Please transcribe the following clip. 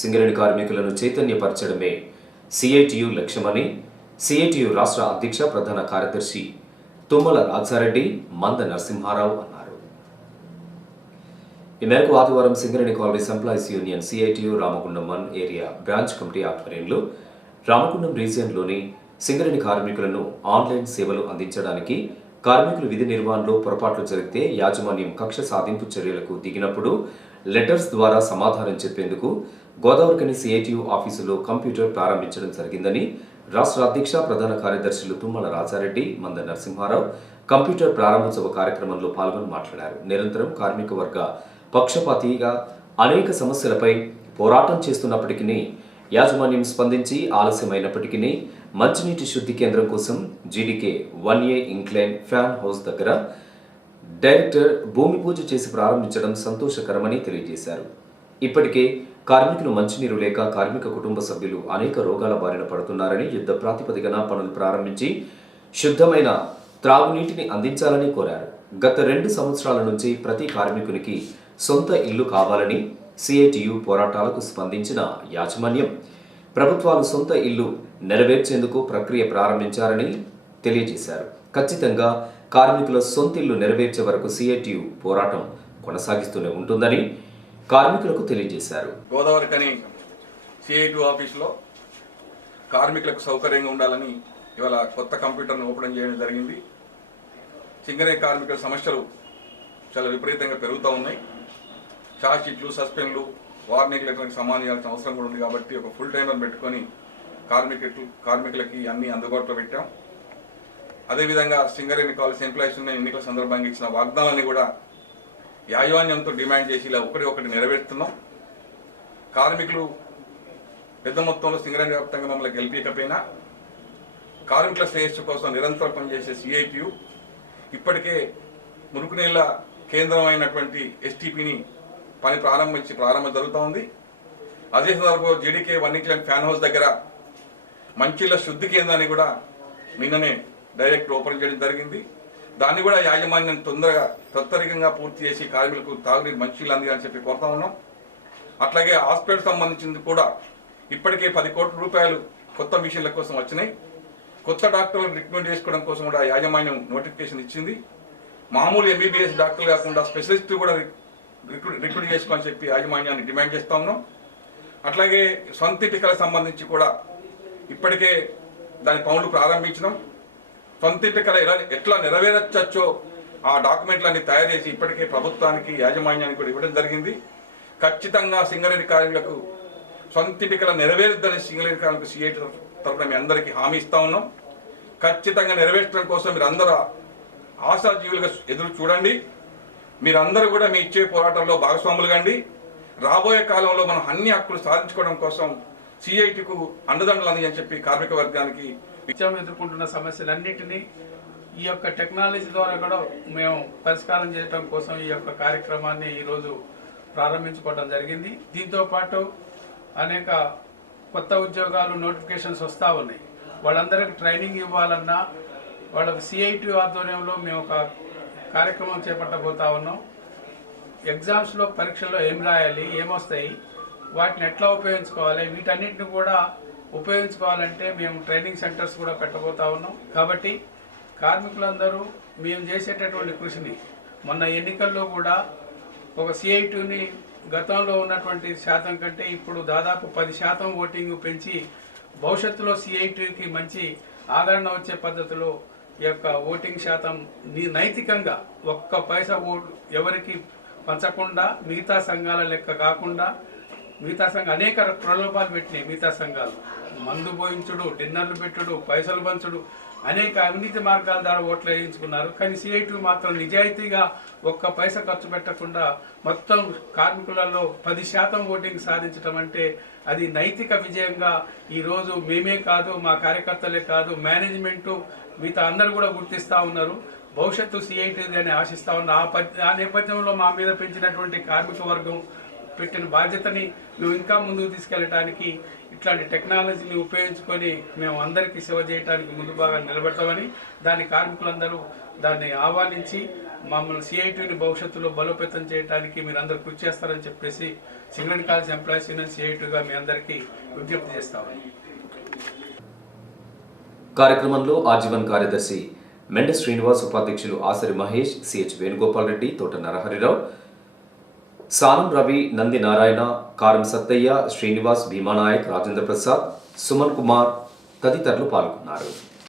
సింగరేణి కార్మికులను చైతన్యపరచడమే సిఐటియు లక్ష్యమని సిఐటియు రాష్ట్ర అధ్యక్ష ప్రధాన కార్యదర్శి తుమ్మల రాజారెడ్డి మంద నరసింహారావు అన్నారు. ఈ మేరకు ఆదివారం Singareni colonies employees union CITU Ramagundam 1 area branch committee ఆధ్వర్యంలో రామగుండం రీజియన్లోని సింగరేణి కార్మికులను ఆన్లైన్ సేవలు అందించడానికి కార్మికులు విధి నిర్వహణలో పొరపాట్లు జరిగితే యాజమాన్యం కక్ష సాధింపు చర్యలకు దిగినప్పుడు లెటర్స్ ద్వారా సమాధానం చెప్పేందుకు గోదావరికని సిఐటియు ఆఫీసులో కంప్యూటర్ ప్రారంభించడం జరిగిందని రాష్ట్ర అధ్యక్ష ప్రధాన కార్యదర్శులు తుమ్మల రాజారెడ్డి మంద నరసింహారావు కంప్యూటర్ ప్రారంభోత్సవ కార్యక్రమంలో పాల్గొని మాట్లాడారు. నిరంతరం కార్మిక వర్గ పక్షపాతిగా అనేక సమస్యలపై పోరాటం చేస్తున్నప్పటికీ యాజమాన్యం స్పందించి ఆలస్యమైనప్పటికీ మంచినీటి శుద్ధి కేంద్రం కోసం GDK 1A incline fan house దగ్గర డైరెక్టర్ భూమి పూజ చేసి ప్రారంభించడం సంతోషకరమని తెలియజేశారు. ఇప్పటికే కార్మికులు మంచినీరు లేక కార్మిక కుటుంబ సభ్యులు అనేక రోగాల బారిన పడుతున్నారని యుద్ధ ప్రాతిపదికన పనులు ప్రారంభించి శుద్ధమైన త్రాగునీటిని అందించాలని కోరారు. గత 2 సంవత్సరాల నుంచి ప్రతి కార్మికునికి సొంత ఇల్లు కావాలని సిఐటియు పోరాటాలకు స్పందించిన యాజమాన్యం ప్రభుత్వాలు సొంత ఇల్లు నెరవేర్చేందుకు ప్రక్రియ ప్రారంభించారని తెలియజేశారు. ఖచ్చితంగా కార్మికుల సొంత ఇల్లు నెరవేర్చే వరకు సిఐటియు పోరాటం కొనసాగిస్తూనే ఉంటుందని కార్మికులకు తెలియజేశారు. గోదావరికని సిఐటియు ఆఫీసులో కార్మికులకు సౌకర్యంగా ఉండాలని ఇవాళ కొత్త కంప్యూటర్ను ఓపెన్ చేయడం జరిగింది. సింగరేణి కార్మికుల సమస్యలు చాలా విపరీతంగా పెరుగుతూ ఉన్నాయి. ఛార్జ్ షీట్లు, సస్పెన్లు, వార్నింగ్ లెటర్కి సమానం చేయాల్సిన అవసరం కూడా ఉంది. కాబట్టి ఒక ఫుల్ టైమర్ పెట్టుకొని కార్మికులకి అన్ని అందుబాటులో పెట్టాం. అదేవిధంగా సింగరేణి కాలేజ్ ఎంప్లాయీస్ ఉన్న ఎన్నికల సందర్భంగా ఇచ్చిన వాగ్దానాన్ని కూడా యాజమాన్యంతో డిమాండ్ చేసి ఇలా ఒకటి నెరవేరుస్తున్నాం. కార్మికులు పెద్ద మొత్తంలో సింగరేణి వ్యాప్తంగా మమ్మల్ని గెలిపించకపోయినా కార్మికుల శ్రేయస్సు కోసం నిరంతరం పనిచేసే సిఐటియు ఇప్పటికే మురుగునీళ్ళ కేంద్రం అయినటువంటి ఎస్టీపీని పని ప్రారంభం జరుగుతూ ఉంది. అదే సందర్భంలో జీడీకే 1 ఇంక్లైన్ ఫ్యాన్ హౌస్ దగ్గర మంచిళ్ళ శుద్ధి కేంద్రాన్ని కూడా నిన్ననే డైరెక్ట్ ఓపెన్ చేయడం జరిగింది. దాన్ని కూడా యాజమాన్యం తొందరగా పూర్తి చేసి కార్మికులకు తాగునీరు మంచిళ్ళు అందించాలని చెప్పి కోరుతా ఉన్నాం. అట్లాగే హాస్పిటల్ సంబంధించింది కూడా ఇప్పటికే 10 కోట్ల రూపాయలు కొత్త మిషన్ల కోసం వచ్చినాయి. కొత్త డాక్టర్లను రిక్రూట్ చేసుకోవడం కోసం కూడా యాజమాన్యం నోటిఫికేషన్ ఇచ్చింది. మామూలు ఎంబీబీఎస్ డాక్టర్లు కాకుండా స్పెషలిస్ట్ కూడా రిక్రూట్ చేసుకోవాలని చెప్పి యాజమాన్యాన్ని డిమాండ్ చేస్తూ ఉన్నాం. అట్లాగే సొంత ఇంటికలకు సంబంధించి కూడా ఇప్పటికే దాని పనులు ప్రారంభించినాం. సొంత ఇంటికల ఎట్లా నెరవేర్చచ్చో ఆ డాక్యుమెంట్లన్నీ తయారు చేసి ఇప్పటికే ప్రభుత్వానికి యాజమాన్యానికి కూడా ఇవ్వడం జరిగింది. ఖచ్చితంగా సింగరేణి కార్మికులకు సొంత ఇంటికల నెరవేరుద్దని సింగరేణి కార్మికులకు సిఐటి తరఫున మీ అందరికీ హామీ ఇస్తా ఉన్నాం. ఖచ్చితంగా నెరవేర్చడం కోసం మీరు అందరూ ఆశాజీవులుగా ఎదురు చూడండి. మీరందరూ కూడా మీ ఇచ్చే పోరాటంలో భాగస్వాములు కండి. రాబోయే కాలంలో మనం అన్ని హక్కులు సాధించుకోవడం కోసం సిఐటికు అండదండలు అందని చెప్పి కార్మిక వర్గానికి ఎదుర్కొంటున్న సమస్యలన్నింటినీ ఈ యొక్క టెక్నాలజీ ద్వారా కూడా మేము పరిష్కారం చేయడం కోసం ఈ యొక్క కార్యక్రమాన్ని ఈరోజు ప్రారంభించుకోవడం జరిగింది. దీంతో పాటు అనేక కొత్త ఉద్యోగాలు నోటిఫికేషన్స్ వస్తూ ఉన్నాయి. వాళ్ళందరికీ ట్రైనింగ్ ఇవ్వాలన్నా వాళ్ళకి సిఐటి ఆధ్వర్యంలో మేము ఒక కార్యక్రమం చేపట్టబోతా ఉన్నాం. ఎగ్జామ్స్లో పరీక్షల్లో ఏం రాయాలి, ఏమొస్తాయి, వాటిని ఎట్లా ఉపయోగించుకోవాలి, వీటన్నిటిని కూడా ఉపయోగించుకోవాలంటే మేము ట్రైనింగ్ సెంటర్స్ కూడా పెట్టబోతా ఉన్నాం. కాబట్టి కార్మికులందరూ మేము చేసేటటువంటి కృషిని మొన్న ఎన్నికల్లో కూడా ఒక సిఐటిని గతంలో ఉన్నటువంటి శాతం కంటే ఇప్పుడు దాదాపు 10% ఓటింగ్ పెంచి భవిష్యత్తులో సిఐటికి మంచి ఆదరణ వచ్చే పద్ధతిలో ఈ యొక్క ఓటింగ్ శాతం నైతికంగా ఒక్క పైసా ఓటు ఎవరికి పంచకుండా మిగతా సంఘాల లెక్క కాకుండా మిగతా అనేక ప్రలోభాలు పెట్టినాయి. మిగతా సంఘాలు మందు పోయించుడు, డిన్నర్లు పెట్టుడు, పైసలు పంచుడు, అనేక అవినీతి మార్గాల ద్వారా ఓట్లు వేయించుకున్నారు. కానీ సిఐటి మాత్రం నిజాయితీగా ఒక్క పైసా ఖర్చు పెట్టకుండా మొత్తం కార్మికులలో 10% ఓటింగ్ సాధించడం అంటే అది నైతిక విజయంగా ఈరోజు మేమే కాదు, మా కార్యకర్తలే కాదు, మేనేజ్మెంటు మిగతా అందరూ కూడా గుర్తిస్తూ ఉన్నారు. భవిష్యత్తు సిఐటి అని ఆశిస్తూ ఉన్నారు. ఆ నేపథ్యంలో మా మీద పెంచినటువంటి కార్మిక వర్గం పెట్టిన బాధ్యతని మేము ఇంకా ముందుకు తీసుకెళ్ళటానికి ఇట్లాంటి టెక్నాలజీని ఉపయోగించుకొని మేము అందరికీ సేవ చేయడానికి ముందు బాగా నిలబెడతామని దాని కార్మికులందరూ దాన్ని ఆహ్వానించి మమ్మల్ని సిఐటిని భవిష్యత్తులో బలోపేతం చేయడానికి మీరు అందరూ కృషి చేస్తారని చెప్పేసి సింగరేణి కాలేజ్ ఎంప్లాయీస్ యూనియన్ సిఐటిగా మీ అందరికీ విజ్ఞప్తి చేస్తామని. కార్యక్రమంలో ఆజీవన్ కార్యదర్శి మెండ శ్రీనివాస్, ఉపాధ్యక్షులు ఆసరి మహేష్, సిహెచ్ వేణుగోపాల్ రెడ్డి, తోట నరహరిరావు, సానం రవి, నంది నారాయణ, కారం సత్తయ్య, శ్రీనివాస్, భీమానాయక్, రాజేంద్ర ప్రసాద్, సుమన్ కుమార్ తదితరులు పాల్గొన్నారు.